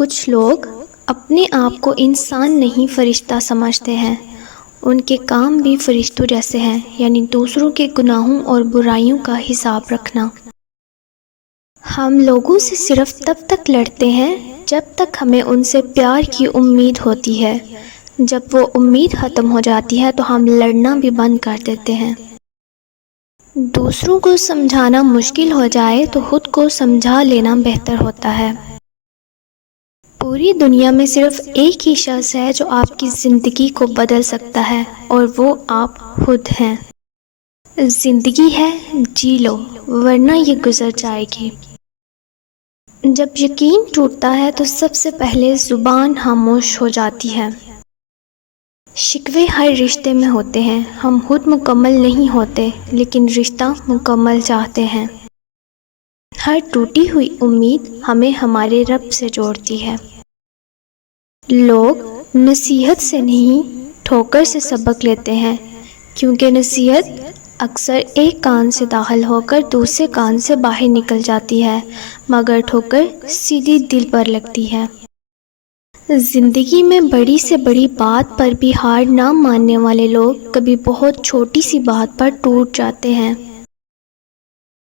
کچھ لوگ اپنے آپ کو انسان نہیں فرشتہ سمجھتے ہیں۔ ان کے کام بھی فرشتوں جیسے ہیں، یعنی دوسروں کے گناہوں اور برائیوں کا حساب رکھنا۔ ہم لوگوں سے صرف تب تک لڑتے ہیں جب تک ہمیں ان سے پیار کی امید ہوتی ہے۔ جب وہ امید ختم ہو جاتی ہے تو ہم لڑنا بھی بند کر دیتے ہیں۔ دوسروں کو سمجھانا مشکل ہو جائے تو خود کو سمجھا لینا بہتر ہوتا ہے۔ پوری دنیا میں صرف ایک ہی شخص ہے جو آپ کی زندگی کو بدل سکتا ہے، اور وہ آپ خود ہیں۔ زندگی ہے، جی لو، ورنہ یہ گزر جائے گی۔ جب یقین ٹوٹتا ہے تو سب سے پہلے زبان خاموش ہو جاتی ہے۔ شکوے ہر رشتے میں ہوتے ہیں۔ ہم خود مکمل نہیں ہوتے، لیکن رشتہ مکمل چاہتے ہیں۔ ہر ٹوٹی ہوئی امید ہمیں ہمارے رب سے جوڑتی ہے۔ لوگ نصیحت سے نہیں، ٹھوکر سے سبق لیتے ہیں، کیونکہ نصیحت اکثر ایک کان سے داخل ہو کر دوسرے کان سے باہر نکل جاتی ہے، مگر ٹھوکر سیدھی دل پر لگتی ہے۔ زندگی میں بڑی سے بڑی بات پر بھی ہار نہ ماننے والے لوگ کبھی بہت چھوٹی سی بات پر ٹوٹ جاتے ہیں۔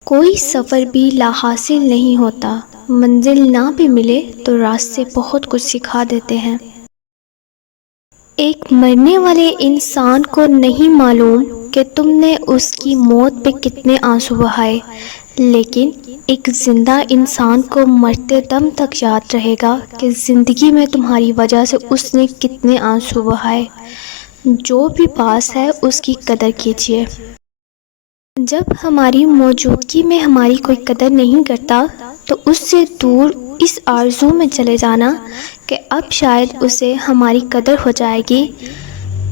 کوئی سفر بھی لا حاصل نہیں ہوتا، منزل نہ بھی ملے تو راستے بہت کچھ سکھا دیتے ہیں۔ ایک مرنے والے انسان کو نہیں معلوم کہ تم نے اس کی موت پہ کتنے آنسو بہائے، لیکن ایک زندہ انسان کو مرتے دم تک یاد رہے گا کہ زندگی میں تمہاری وجہ سے اس نے کتنے آنسو بہائے۔ جو بھی پاس ہے اس کی قدر کیجیے۔ جب ہماری موجودگی میں ہماری کوئی قدر نہیں کرتا تو اس سے دور اس آرزو میں چلے جانا کہ اب شاید اسے ہماری قدر ہو جائے گی۔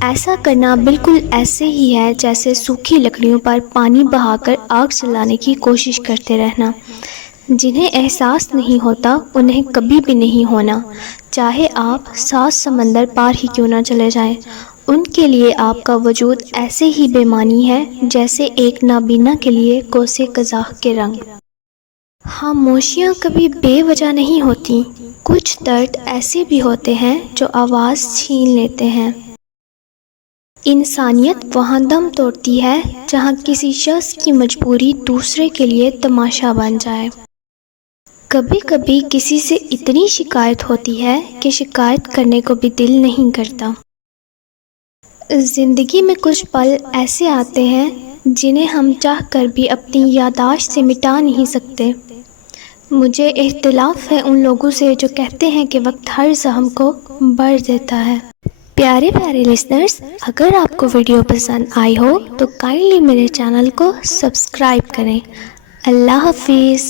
ایسا کرنا بالکل ایسے ہی ہے جیسے سوکھی لکڑیوں پر پانی بہا کر آگ جلانے کی کوشش کرتے رہنا۔ جنہیں احساس نہیں ہوتا انہیں کبھی بھی نہیں ہونا، چاہے آپ 7 سمندر پار ہی کیوں نہ چلے جائیں۔ ان کے لیے آپ کا وجود ایسے ہی بے معنی ہے جیسے ایک نابینا کے لیے کوسے قزاق کے رنگ۔ خاموشیاں کبھی بے وجہ نہیں ہوتی۔ کچھ درد ایسے بھی ہوتے ہیں جو آواز چھین لیتے ہیں۔ انسانیت وہاں دم توڑتی ہے جہاں کسی شخص کی مجبوری دوسرے کے لیے تماشا بن جائے۔ کبھی کبھی کسی سے اتنی شکایت ہوتی ہے کہ شکایت کرنے کو بھی دل نہیں کرتا۔ زندگی میں کچھ پل ایسے آتے ہیں جنہیں ہم چاہ کر بھی اپنی یادداشت سے مٹا نہیں سکتے۔ مجھے اختلاف ہے ان لوگوں سے جو کہتے ہیں کہ وقت ہر زخم کو بھر دیتا ہے۔ پیارے پیارے لسنرز، اگر آپ کو ویڈیو پسند آئی ہو تو کائنڈلی میرے چینل کو سبسکرائب کریں۔ اللہ حافظ۔